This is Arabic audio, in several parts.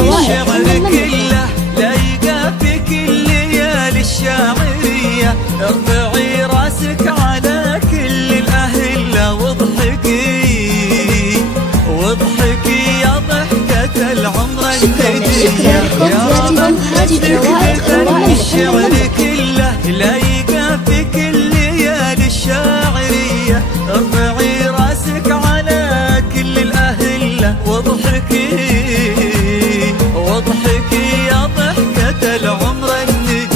الشعر كله لايقة في كل ليالي الشاعرية. ارفعي راسك على كل الأهلة واضحكي واضحكي يا ضحكة العمر الهدية. يا ضحكتك مثل الشعر كله لايقة في كل ليالي الشاعرية. ارفعي راسك على كل الأهلة واضحكي واضحكي يا ضحكة العمر الندية.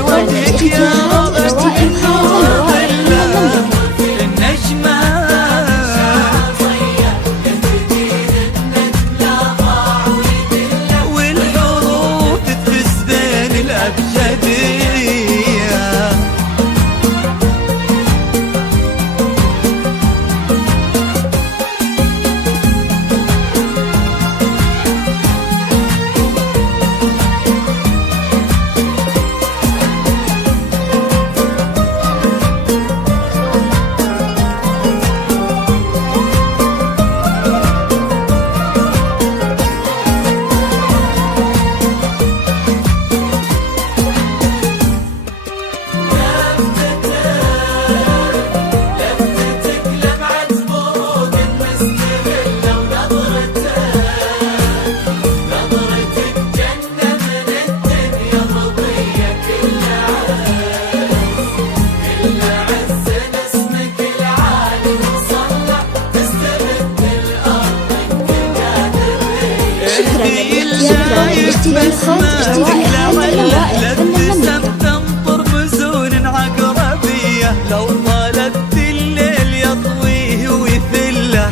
وجهك يا ربك نور النجمة والحروف تفز بين الأبجدية. لابتسم تنطر بزون عقربية. لو طالت الليل يطويه ويثله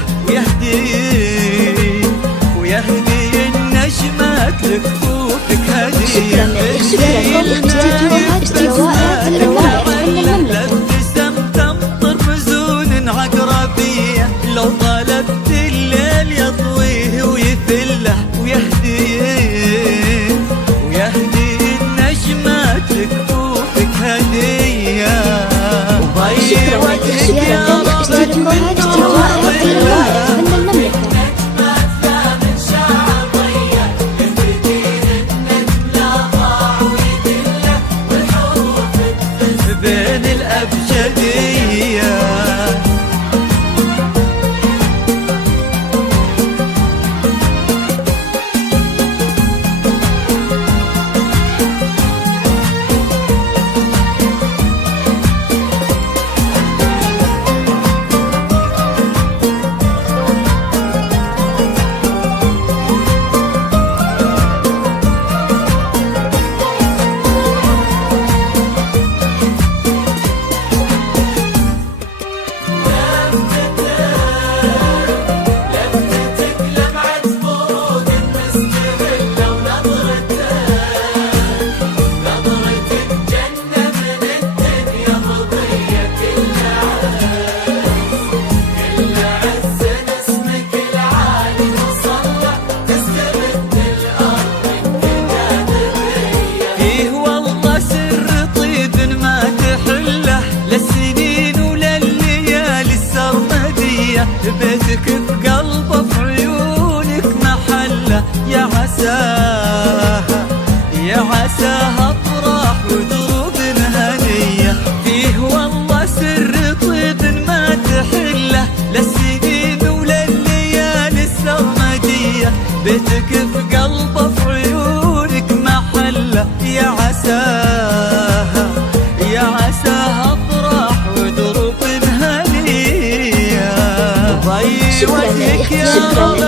ويهدي النجمات لكفوفك هدية. لابتسم تنطر بزون عقربية. لو طالت الليل يطويه ويثله ويهدي النجمات لكفوفك هدية. وضي وجهك يا ربك من نور بين الأبجدية. بيتك بقلبه في عيونك محله. يا عساها افراح ودروب هنيه. فيه والله سر طيب ما تحله للسنين ولليالي السرمديه. بيتك بقلبه في عيونك محله. يا عساها افراح ودروب هنيه. وجهك يا رب